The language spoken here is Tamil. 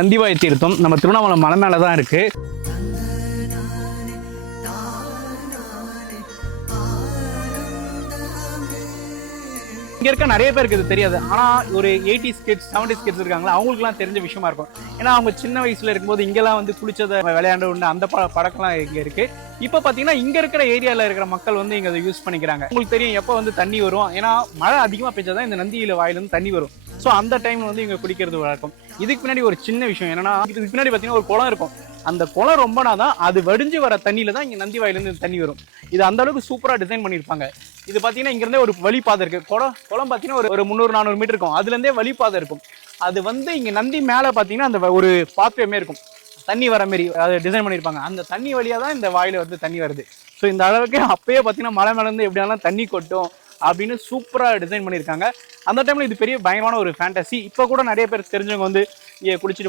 நந்திவாய் தீர்த்தம் நம்ம திருவண்ணாமலை மலை மேலே தான் இருக்கு. இங்க இருக்க நிறைய பேருக்கு இது தெரியாது. ஆனா ஒரு 80s கிட்ஸ் 70s கிட்ஸ் இருக்காங்களா, அவங்களுக்குலாம் தெரிஞ்ச விஷயமா இருக்கும். ஏன்னா அவங்க சின்ன வயசுல இருக்கும்போது இங்கெல்லாம் வந்து குளிச்சதை விளையாண்டு உண்டு அந்த பழக்கம்லாம் இங்க இருக்கு. இப்ப பாத்தீங்கன்னா இங்க இருக்கிற ஏரியால இருக்கிற மக்கள் வந்து இங்க அதை யூஸ் பண்ணிக்கிறாங்க. உங்களுக்கு தெரியும் எப்ப வந்து தண்ணி வரும், ஏன்னா மழை அதிகமா பெஞ்சாதான் இந்த நந்தியில வாயிலிருந்து தண்ணி வரும். ஸோ அந்த டைம்ல வந்து இங்க குடிக்கிறது வழக்கம். இதுக்கு பின்னாடி ஒரு சின்ன விஷயம் என்னன்னா, இதுக்கு பின்னாடி பாத்தீங்கன்னா ஒரு குளம் இருக்கும். அந்த குளம் ரொம்ப நாதான் அது வடிஞ்சு வர தண்ணியில தான் இங்க நந்தி வாயிலிருந்து தண்ணி வரும். இது அந்த அளவுக்கு சூப்பரா டிசைன் பண்ணிருப்பாங்க. இது பாத்தீங்கன்னா இங்க இருந்தே ஒரு வழிபாதை இருக்கு. குளம் பாத்தீங்கன்னா ஒரு 300-400 மீட்டர் இருக்கும். அதுல இருந்தே வழிபாதை இருக்கும். அது வந்து இங்க நந்தி மேல பாத்தீங்கன்னா அந்த ஒரு பாத்வேமே இருக்கும், தண்ணி வர மாதிரி அதை டிசைன் பண்ணியிருப்பாங்க. அந்த தண்ணி வழியா தான் இந்த வாயில வந்து தண்ணி வருது. ஸோ இந்த அளவுக்கு அப்பயே பார்த்தீங்கன்னா மலை மேலே இருந்து எப்படியாலும் தண்ணி கொட்டும் அப்படின்னு சூப்பராக டிசைன் பண்ணியிருக்காங்க. அந்த டைம்ல இது பெரிய பயங்கரமான ஒரு ஃபேண்டசி. இப்போ கூட நிறைய பேர் தெரிஞ்சவங்க வந்து குளிச்சுட்டு